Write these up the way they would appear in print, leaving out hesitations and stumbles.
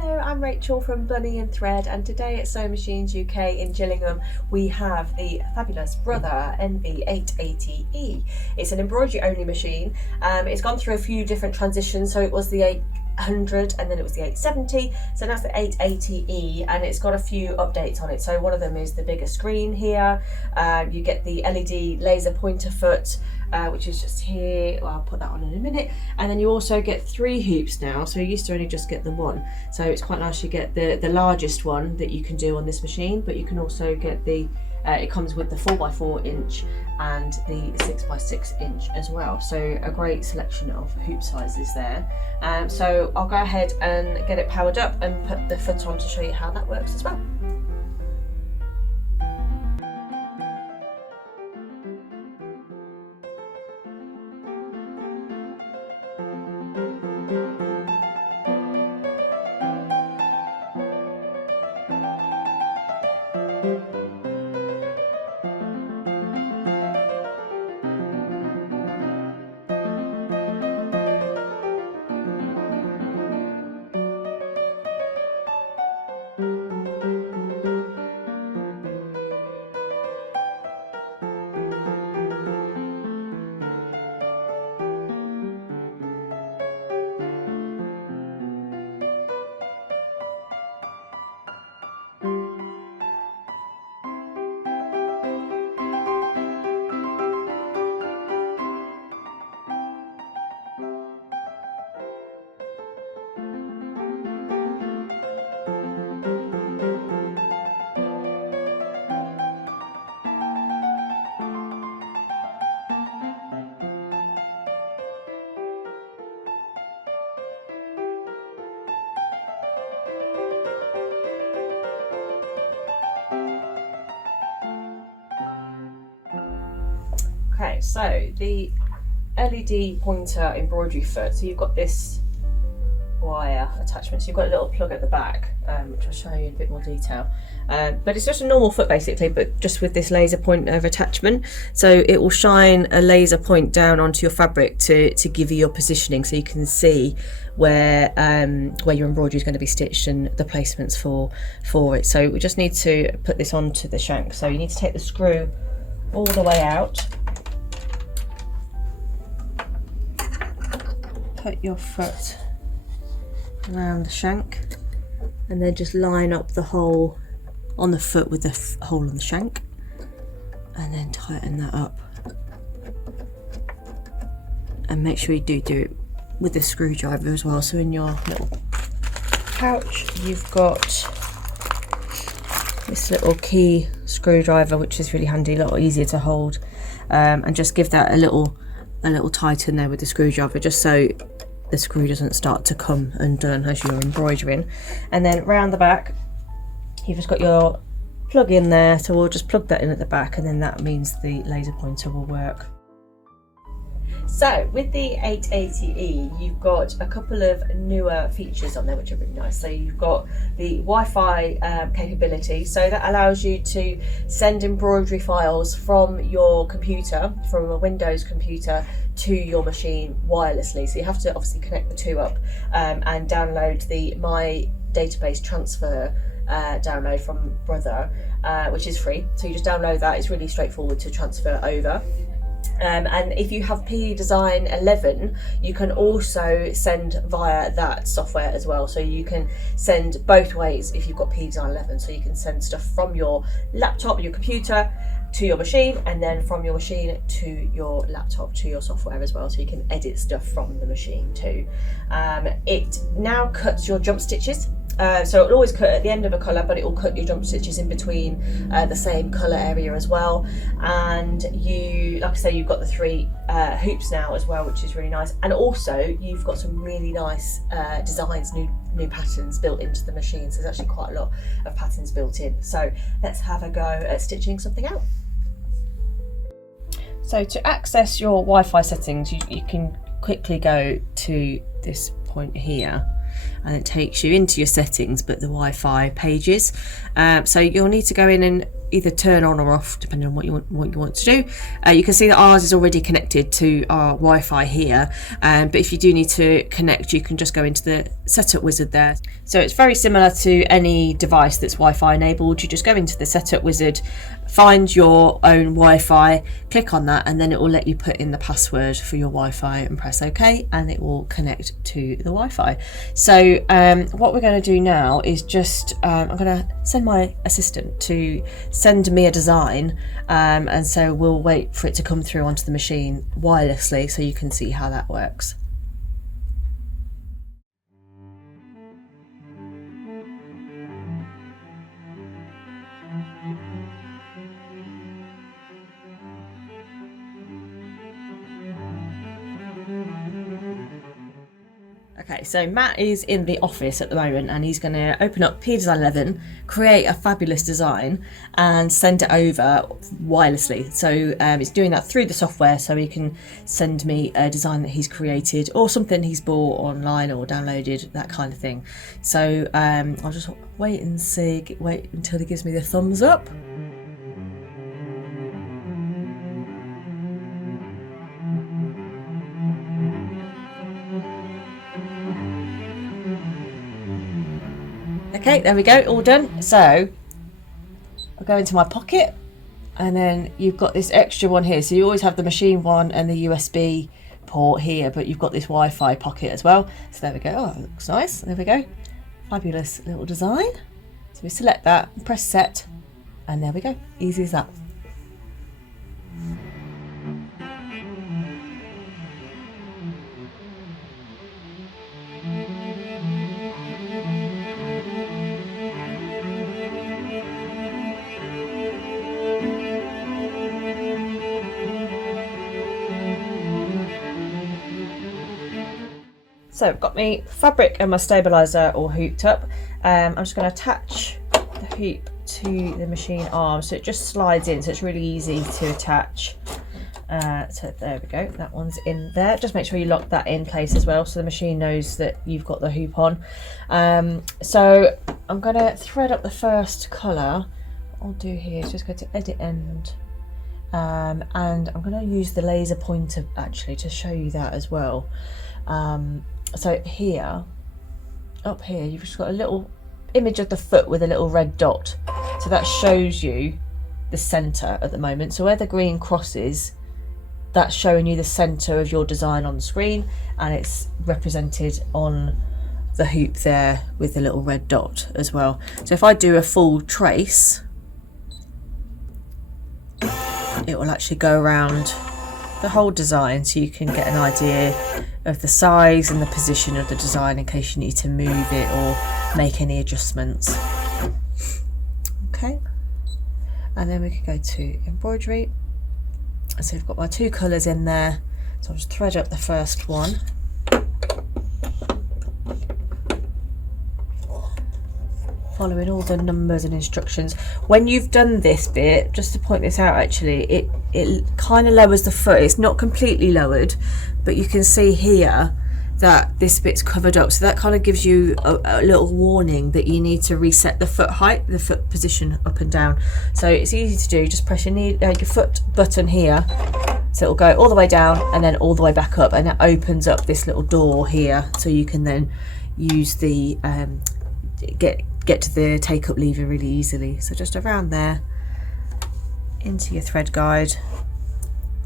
Hello, I'm Rachel from Bunny and Thread, and today at Sewing Machines UK in Gillingham we have the fabulous Brother NV880E. It's an embroidery only machine. It's gone through a few different transitions, so it was the 800 and then it was the 870, so now it's the 880E, and it's got a few updates on it. So one of them is the bigger screen here. You get the LED laser pointer foot, which is just here. Well, I'll put that on in a minute. And then you also get 3 hoops now, so you used to only just get the one, so it's quite nice. You get the largest one that you can do on this machine, but you can also get the it comes with the 4x4 inch and the 6x6 inch as well, so a great selection of hoop sizes there. So I'll go ahead and get it powered up and put the foot on to show you how that works as well. Okay, so the LED pointer embroidery foot, so you've got this wire attachment, so you've got a little plug at the back, which I'll show you in a bit more detail, but it's just a normal foot basically, but just with this laser pointer attachment, so it will shine a laser point down onto your fabric to give you your positioning, so you can see where your embroidery is going to be stitched and the placements for it. So we just need to put this onto the shank, so you need to take the screw all the way out, put your foot around the shank, and then just line up the hole on the foot with the hole on the shank, and then tighten that up, and make sure you do it with the screwdriver as well. So in your little pouch you've got this little key screwdriver, which is really handy, a lot easier to hold, and just give that a little tighten there with the screwdriver, just so the screw doesn't start to come undone as you're embroidering. And then round the back you've just got your plug in there, so we'll just plug that in at the back, and then that means the laser pointer will work. So with the 880E you've got a couple of newer features on there which are really nice. So you've got the Wi-Fi capability, so that allows you to send embroidery files from your computer, from a Windows computer, to your machine wirelessly. So you have to obviously connect the two up and download the My Database Transfer download from Brother, which is free. So you just download that, it's really straightforward to transfer over. And if you have PE Design 11, you can also send via that software as well. So you can send both ways if you've got PE Design 11. So you can send stuff from your laptop, your computer, to your machine, and then from your machine to your laptop to your software as well, so you can edit stuff from the machine too. It now cuts your jump stitches, so it'll always cut at the end of a colour, but it will cut your jump stitches in between the same colour area as well. And you, like I say, you've got the 3 hoops now as well, which is really nice, and also you've got some really nice designs, new patterns built into the machine, so there's actually quite a lot of patterns built in. So let's have a go at stitching something out. So to access your Wi-Fi settings, you can quickly go to this point here, and it takes you into your settings, but the Wi-Fi pages. So you'll need to go in and either turn on or off depending on what you want to do. You can see that ours is already connected to our Wi-Fi here, but if you do need to connect, you can just go into the setup wizard there. So it's very similar to any device that's Wi-Fi enabled. You just go into the setup wizard, find your own Wi-Fi, click on that, and then it will let you put in the password for your Wi-Fi and press OK, and it will connect to the Wi-Fi. So what we're going to do now is just I'm going to send my assistant to send me a design, and so we'll wait for it to come through onto the machine wirelessly so you can see how that works. Okay, so Matt is in the office at the moment, and he's going to open up PDesign 11, create a fabulous design and send it over wirelessly. So it's doing that through the software, so he can send me a design that he's created or something he's bought online or downloaded, that kind of thing. So I'll just wait until he gives me the thumbs up. Okay, there we go, all done. So I'll go into my pocket, and then you've got this extra one here. So you always have the machine one and the USB port here, but you've got this Wi-Fi pocket as well. So there we go. Oh, it looks nice. There we go. Fabulous little design. So we select that, press set, and there we go. Easy as that. So I've got my fabric and my stabiliser all hooped up. I'm just going to attach the hoop to the machine arm so it just slides in, so it's really easy to attach. So there we go, that one's in there. Just make sure you lock that in place as well so the machine knows that you've got the hoop on. So I'm going to thread up the first colour. What I'll do here is just go to edit end, and I'm going to use the laser pointer actually to show you that as well. So up here you've just got a little image of the foot with a little red dot, so that shows you the centre at the moment. So where the green crosses, that's showing you the centre of your design on the screen, and it's represented on the hoop there with the little red dot as well. So if I do a full trace, it will actually go around the whole design, so you can get an idea of the size and the position of the design in case you need to move it or make any adjustments. Okay, and then we can go to embroidery. So we've got my two colours in there, so I'll just thread up the first one. Following all the numbers and instructions. When you've done this bit, just to point this out actually, it kind of lowers the foot. It's not completely lowered, but you can see here that this bit's covered up, so that kind of gives you a little warning that you need to reset the foot height, the foot position up and down. So it's easy to do. Just press your foot button here, so it'll go all the way down and then all the way back up, and it opens up this little door here, so you can then use the get to the take up lever really easily. So just around there into your thread guide.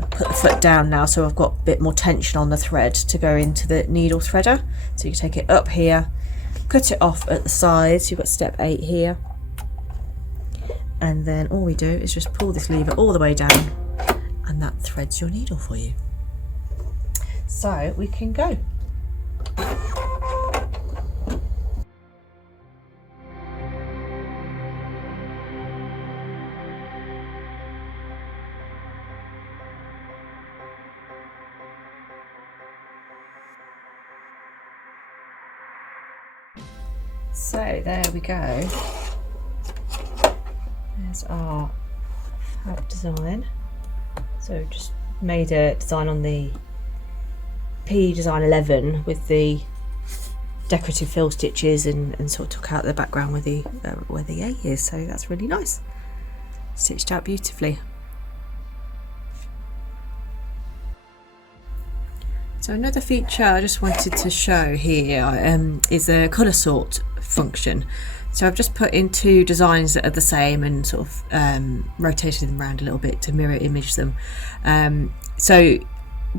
I'll put the foot down now, so I've got a bit more tension on the thread to go into the needle threader. So you take it up here, cut it off at the sides. You've got step 8 here, and then all we do is just pull this lever all the way down, and that threads your needle for you. So we can go. So there we go. There's our fab design. So just made a design on the PDesign 11 with the decorative fill stitches and sort of took out the background where the A is, so that's really nice. Stitched out beautifully. So another feature I just wanted to show here is the colour sort function. So I've just put in two designs that are the same and sort of rotated them around a little bit to mirror image them. So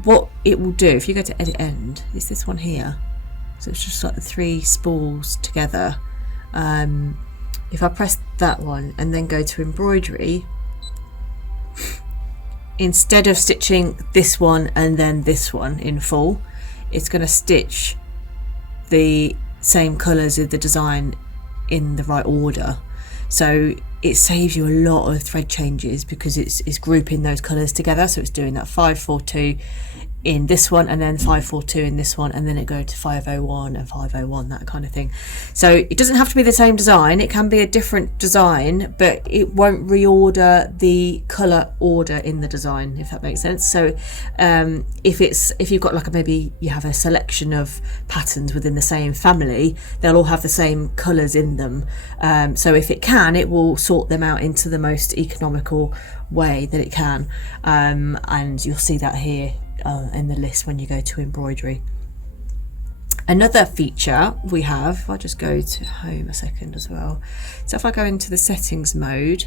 what it will do, if you go to edit end, is this one here. So it's just like the three spools together. If I press that one and then go to embroidery, instead of stitching this one and then this one in full, it's going to stitch the same colours of the design in the right order. So it saves you a lot of thread changes because it's grouping those colours together. So it's doing that 542 in this one and then 542 in this one, and then it goes to 501 and 501, that kind of thing. So it doesn't have to be the same design, it can be a different design, but it won't reorder the colour order in the design, if that makes sense. So if you've got like maybe you have a selection of patterns within the same family, they'll all have the same colours in them. So if it can, it will sort them out into the most economical way that it can, and you'll see that here in the list when you go to embroidery. Another feature we have, I'll just go to home a second as well. So if I go into the settings mode,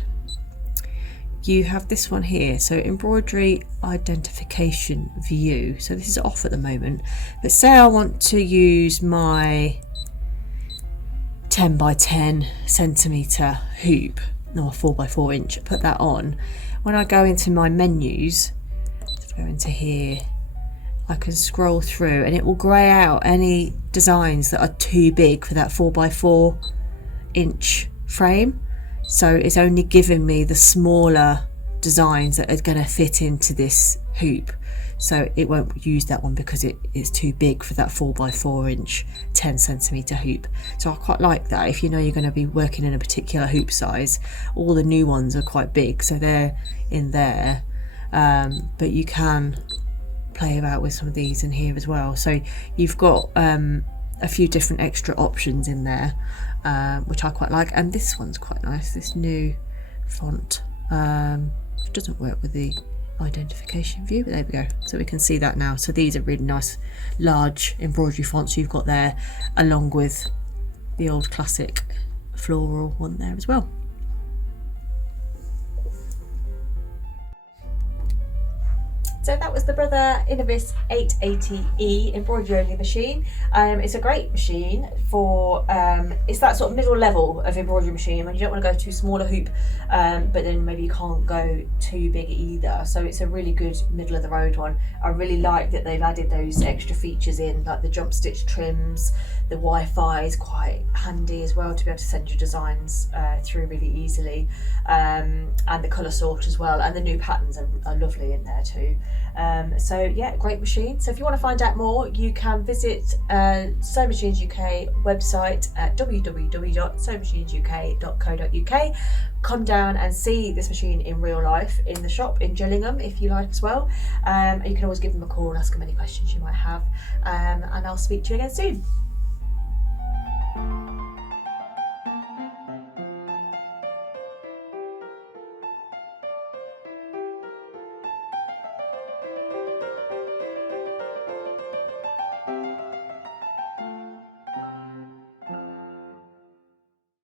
you have this one here, so embroidery identification view. So this is off at the moment, but say I want to use my 10 by 10 centimetre hoop, or 4 by 4 inch, put that on. When I go into my menus, go into here, I can scroll through and it will grey out any designs that are too big for that 4 by 4 inch frame. So it's only giving me the smaller designs that are going to fit into this hoop. So it won't use that one because it is too big for that 4 by 4 inch 10 centimetre hoop. So I quite like that. If you know you're going to be working in a particular hoop size, all the new ones are quite big, so they're in there. But you can play about with some of these in here as well. So you've got a few different extra options in there, which I quite like. And this one's quite nice, this new font, which doesn't work with the identification view, but there we go. So we can see that now. So these are really nice large embroidery fonts you've got there, along with the old classic floral one there as well. So that was the Brother Innovis 880E embroidery only machine. It's a great machine for, it's that sort of middle level of embroidery machine when you don't want to go too small a hoop, but then maybe you can't go too big either. So it's a really good middle of the road one. I really like that they've added those extra features in, like the jump stitch trims, the Wi-Fi is quite handy as well to be able to send your designs through really easily, and the colour sort as well, and the new patterns are lovely in there too. So yeah, great machine. So if you want to find out more, you can visit Sewing Machines UK website at www.sewingmachinesuk.co.uk. Come down and see this machine in real life in the shop in Gillingham if you like as well. You can always give them a call and ask them any questions you might have, and I'll speak to you again soon.